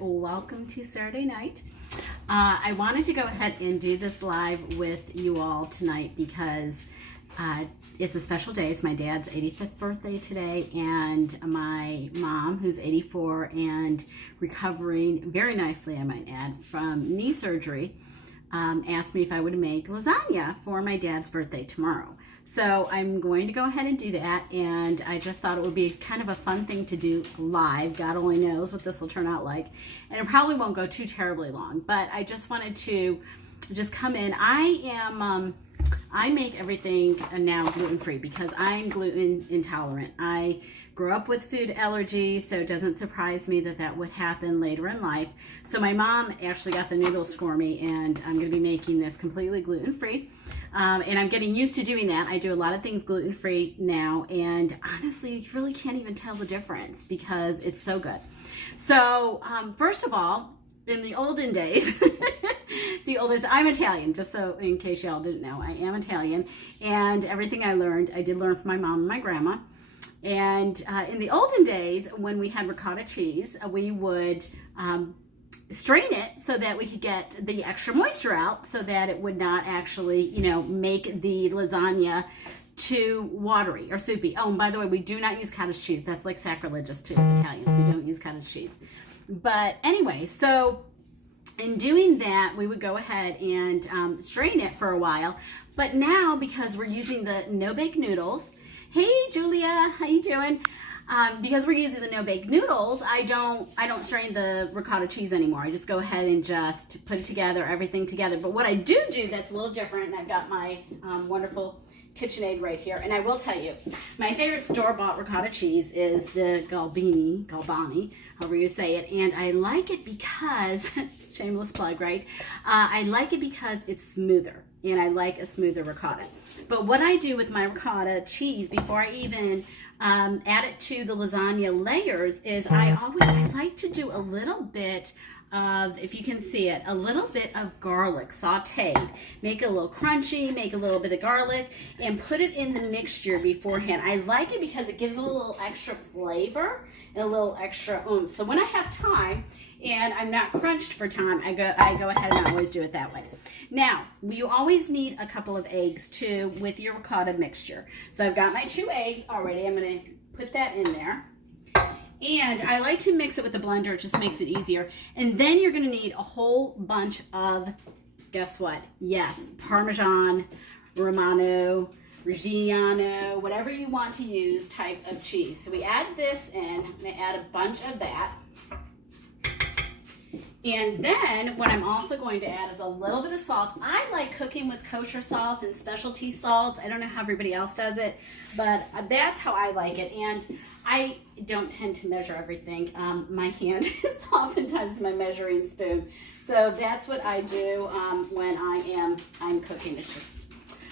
and welcome to Saturday night. I wanted to go ahead and do this live with you all tonight because it's a special day. It's my dad's 85th birthday today, and my mom, who's 84 and recovering very nicely, I might add, from knee surgery, asked me if I would make lasagna for my dad's birthday tomorrow. So I'm going to go ahead and do that, and I just thought it would be kind of a fun thing to do live. God only knows what this will turn out like, and it probably won't go too terribly long, but I just wanted to just come in. I make everything now gluten-free because I'm gluten intolerant. I grew up with food allergies, so it doesn't surprise me that that would happen later in life. So my mom actually got the noodles for me, and I'm going to be making this completely gluten-free. And I'm getting used to doing that. I do a lot of things gluten-free now, and honestly, you really can't even tell the difference because it's so good. So first of all, in the olden days, I'm Italian, just so in case y'all didn't know, I am Italian, and everything I learned, I did learn from my mom and my grandma. And in the olden days, when we had ricotta cheese, we would strain it so that we could get the extra moisture out so that it would not actually, make the lasagna too watery or soupy. Oh, and by the way, we do not use cottage cheese. That's like sacrilegious to Italians. We don't use cottage cheese. But anyway, so in doing that, we would go ahead and strain it for a while. But now, because we're using the no-bake noodles, hey Julia, how you doing? Because we're using the no-bake noodles, I don't strain the ricotta cheese anymore. I just go ahead and just put it together, everything together. But what I do that's a little different, and I've got my wonderful KitchenAid right here, and I will tell you, my favorite store-bought ricotta cheese is the Galbani, however you say it, and I like it because, shameless plug, right? I like it because it's smoother, and I like a smoother ricotta. But what I do with my ricotta cheese before I even add it to the lasagna layers is I like to do a little bit of, if you can see it, a little bit of garlic sauteed. Make it a little crunchy, make a little bit of garlic, and put it in the mixture beforehand. I like it because it gives it a little extra flavor and a little extra oomph. So when I have time and I'm not crunched for time, I go ahead and I always do it that way. Now, you always need a couple of eggs too with your ricotta mixture. So I've got my 2 eggs already. I'm going to put that in there. And I like to mix it with the blender. It just makes it easier. And then you're going to need a whole bunch of, guess what? Yes, Parmesan, Romano, Reggiano, whatever you want to use type of cheese. So we add this in. I'm going to add a bunch of that. And then what I'm also going to add is a little bit of salt. I like cooking with kosher salt and specialty salts. I don't know how everybody else does it, but that's how I like it. And I don't tend to measure everything. My hand is oftentimes my measuring spoon. So that's what I do when I'm cooking. It's just,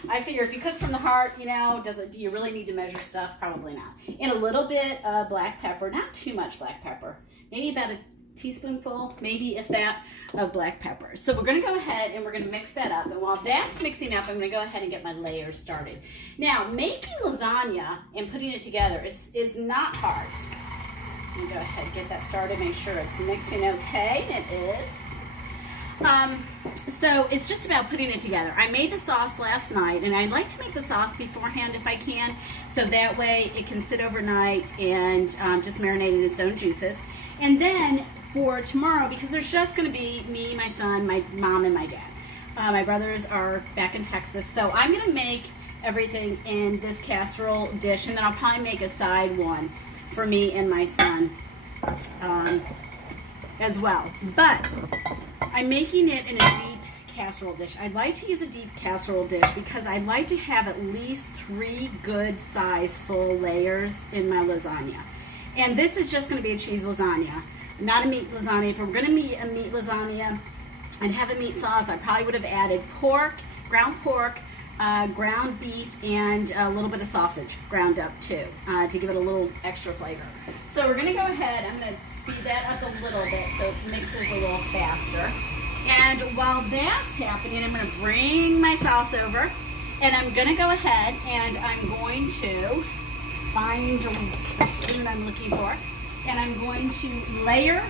I figure if you cook from the heart, do you really need to measure stuff? Probably not. And a little bit of black pepper, not too much black pepper, maybe about a teaspoonful, maybe if that, of black pepper. So we're going to go ahead and we're going to mix that up. And while that's mixing up, I'm going to go ahead and get my layers started. Now, making lasagna and putting it together is not hard. Let me go ahead and get that started, make sure it's mixing okay. It is. So it's just about putting it together. I made the sauce last night, and I like to make the sauce beforehand if I can, so that way it can sit overnight and just marinate in its own juices. And then for tomorrow, because there's just going to be me, my son, my mom, and my dad. My brothers are back in Texas, so I'm going to make everything in this casserole dish, and then I'll probably make a side one for me and my son as well. But I'm making it in a deep casserole dish. I like to use a deep casserole dish because I like to have at least 3 good size full layers in my lasagna. And this is just going to be a cheese lasagna, not a meat lasagna. If we're going to make a meat lasagna and have a meat sauce, I probably would have added ground pork, ground beef, and a little bit of sausage ground up too, to give it a little extra flavor. So we're going to go ahead, I'm going to speed that up a little bit so it mixes a little faster. And while that's happening, I'm going to bring my sauce over, and I'm going to go ahead and I'm going to find the spoon I'm looking for, and I'm going to layer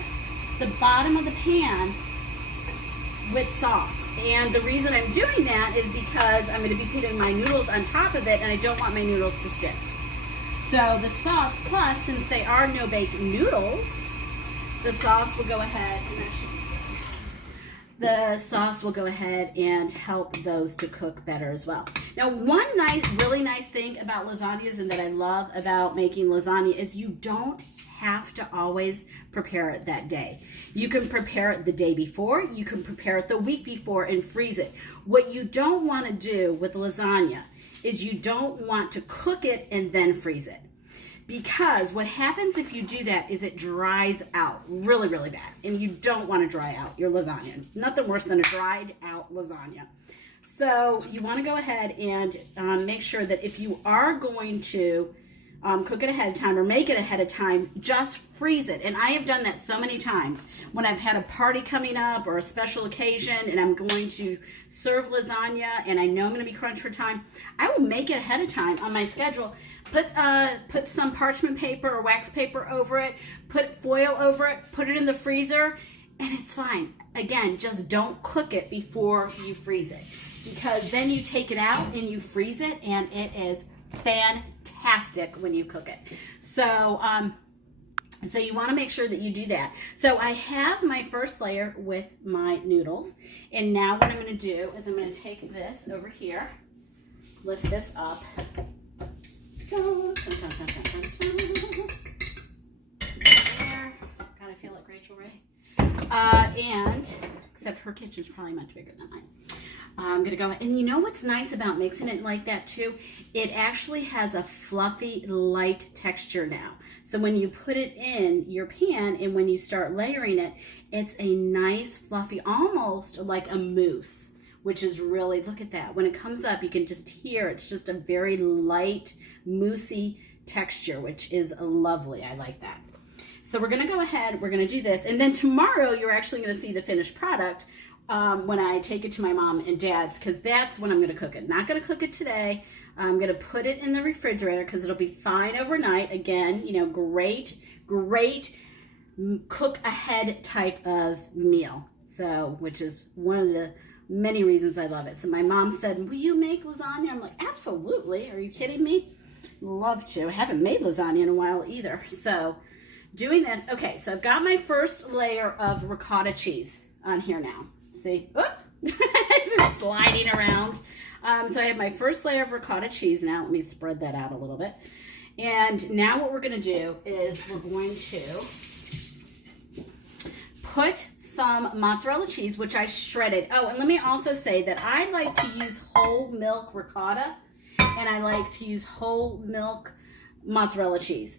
the bottom of the pan with sauce. And the reason I'm doing that is because I'm going to be putting my noodles on top of it, and I don't want my noodles to stick. So the sauce, plus since they are no-bake noodles, the sauce will go ahead and help those to cook better as well. Now, one really nice thing about lasagnas and that I love about making lasagna is you don't have to always prepare it that day. You can prepare it the day before, you can prepare it the week before and freeze it. What you don't want to do with lasagna is you don't want to cook it and then freeze it. Because what happens if you do that is it dries out really, really bad. And you don't want to dry out your lasagna. Nothing worse than a dried out lasagna. So you want to go ahead and make sure that if you are going to cook it ahead of time or make it ahead of time, just freeze it. And I have done that so many times when I've had a party coming up or a special occasion and I'm going to serve lasagna and I know I'm going to be crunched for time. I will make it ahead of time on my schedule. Put some parchment paper or wax paper over it, put foil over it, put it in the freezer, and it's fine. Again, just don't cook it before you freeze it, because then you take it out and you freeze it and it is fantastic when you cook it. So so you want to make sure that you do that. So I have my first layer with my noodles, and now what I'm going to do is I'm going to take this over here, lift this up. There. Gotta feel like Rachel Ray. And except her kitchen's probably much bigger than mine. I'm gonna go, and you know what's nice about mixing it like that too? It actually has a fluffy, light texture now. So when you put it in your pan and when you start layering it, it's a nice, fluffy, almost like a mousse, which is really, look at that. When it comes up, you can just hear it's just a very light, moussey texture, which is lovely. I like that. So we're gonna go ahead, we're gonna do this, and then tomorrow you're actually gonna see the finished product when I take it to my mom and dad's, because that's when I'm gonna cook it. Not gonna cook it today. I'm gonna put it in the refrigerator because it'll be fine overnight. Again, you know, great cook ahead type of meal. So, which is one of the many reasons I love it. So my mom said, will you make lasagna? I'm like, absolutely. Are you kidding me? Love to. I haven't made lasagna in a while either. So doing this. Okay, so I've got my first layer of ricotta cheese on here now. See? Oop! It's sliding around. So I have my first layer of ricotta cheese now. Let me spread that out a little bit. And now what we're going to do is we're going to put some mozzarella cheese, which I shredded. Oh, and let me also say that I like to use whole milk ricotta, and I like to use whole milk mozzarella cheese.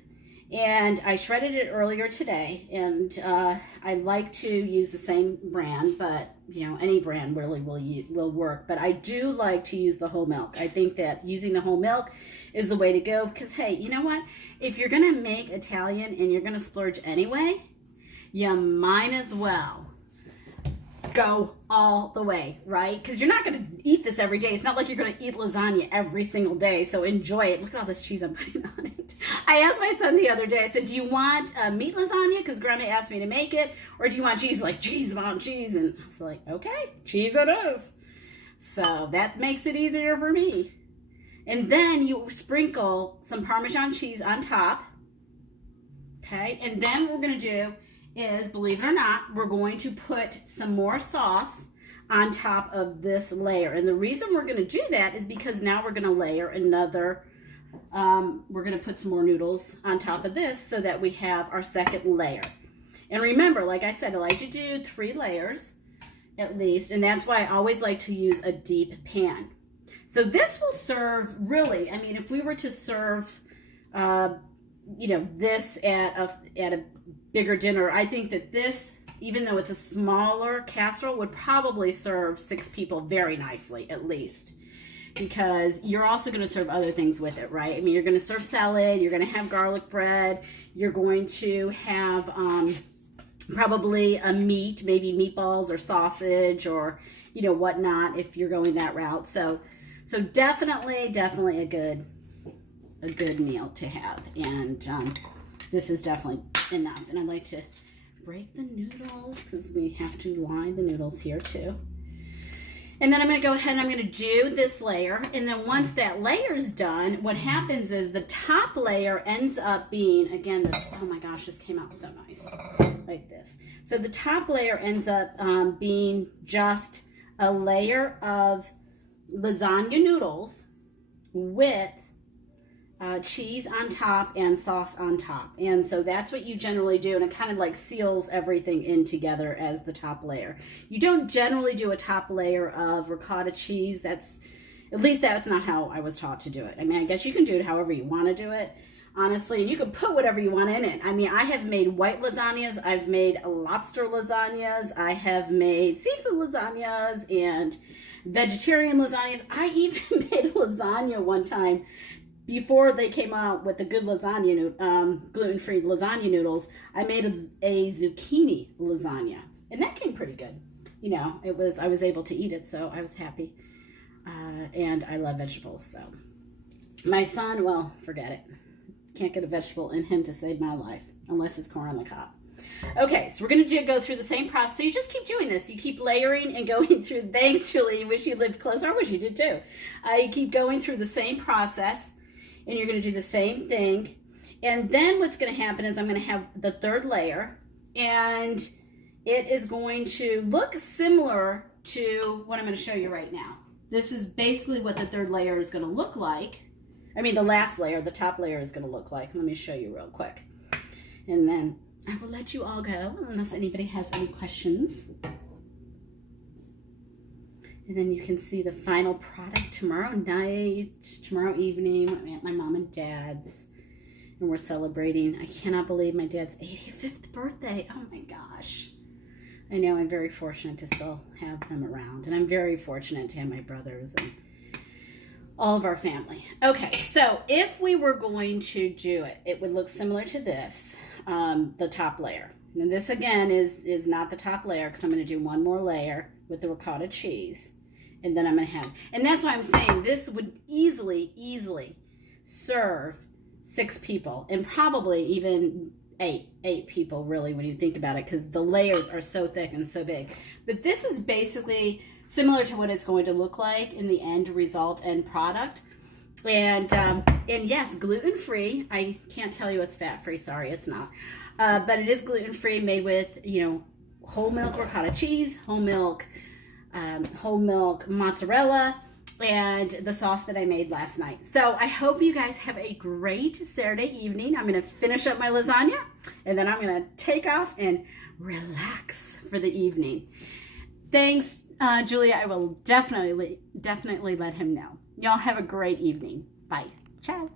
And I shredded it earlier today, and I like to use the same brand, but you know, any brand really will work. But I do like to use the whole milk. I think that using the whole milk is the way to go, because hey, you know what? If you're gonna make Italian and you're gonna splurge anyway, you might as well go all the way, right? Because you're not going to eat this every day. It's not like you're going to eat lasagna every single day, so enjoy it. Look at all this cheese I'm putting on it. I asked my son the other day, I said, do you want meat lasagna? Because Grandma asked me to make it. Or do you want cheese? Like, cheese, Mom, cheese. And I was like, okay, cheese it is. So that makes it easier for me. And then you sprinkle some Parmesan cheese on top. Okay, and then what we're going to do is, believe it or not, we're going to put some more sauce on top of this layer. And the reason we're going to do that is because now we're going to layer another, we're going to put some more noodles on top of this so that we have our second layer. And remember, like I said, I like to do 3 layers at least, and that's why I always like to use a deep pan. So this will serve really, I mean, if we were to serve, you know, this at a bigger dinner, I think that this, even though it's a smaller casserole, would probably serve 6 people very nicely, at least. Because you're also going to serve other things with it, right? I mean, you're going to serve salad, you're going to have garlic bread, you're going to have probably a meat, maybe meatballs or sausage or, you know, whatnot, if you're going that route. So definitely a good meal to have. And this is definitely enough. And I like to break the noodles because we have to line the noodles here too. And then I'm going to go ahead and I'm going to do this layer. And then once that layer's done, what happens is the top layer ends up being, again, this, oh my gosh, this came out so nice, like this. So the top layer ends up being just a layer of lasagna noodles with cheese on top and sauce on top. And so that's what you generally do, and it kind of like seals everything in together as the top layer. You don't generally do a top layer of ricotta cheese. At least that's not how I was taught to do it. I mean, I guess you can do it however you want to do it, honestly, and you can put whatever you want in it. I mean, I have made white lasagnas, I've made lobster lasagnas, I have made seafood lasagnas and vegetarian lasagnas. I even made lasagna one time before they came out with the good lasagna, gluten-free lasagna noodles. I made a zucchini lasagna, and that came pretty good. You know, I was able to eat it, so I was happy. And I love vegetables, so. My son, well, forget it. Can't get a vegetable in him to save my life, unless it's corn on the cob. Okay, so we're going to go through the same process. So you just keep doing this. You keep layering and going through. Thanks, Julie. Wish you lived closer. I wish you did too. You keep going through the same process, and you're going to do the same thing. And then what's going to happen is I'm going to have the third layer, and it is going to look similar to what I'm going to show you right now. This is basically what the third layer is going to look like. I mean, the last layer, the top layer is going to look like. Let me show you real quick. And then I will let you all go unless anybody has any questions. And then you can see the final product tomorrow night, tomorrow evening at my mom and dad's. And we're celebrating. I cannot believe my dad's 85th birthday. Oh my gosh. I know, I'm very fortunate to still have them around. And I'm very fortunate to have my brothers and all of our family. Okay, so if we were going to do it, it would look similar to this, the top layer. And this again is not the top layer because I'm going to do one more layer with the ricotta cheese. And then I'm going to have, and that's why I'm saying this would easily serve 6 people, and probably even eight people really when you think about it, because the layers are so thick and so big. But this is basically similar to what it's going to look like in the end result and product. And yes, gluten-free. I can't tell you it's fat-free. Sorry, it's not. But it is gluten-free, made with, you know, whole milk ricotta cheese, whole milk mozzarella, and the sauce that I made last night. So I hope you guys have a great Saturday evening. I'm going to finish up my lasagna, and then I'm going to take off and relax for the evening. Thanks, Julia. I will definitely let him know. Y'all have a great evening. Bye. Ciao.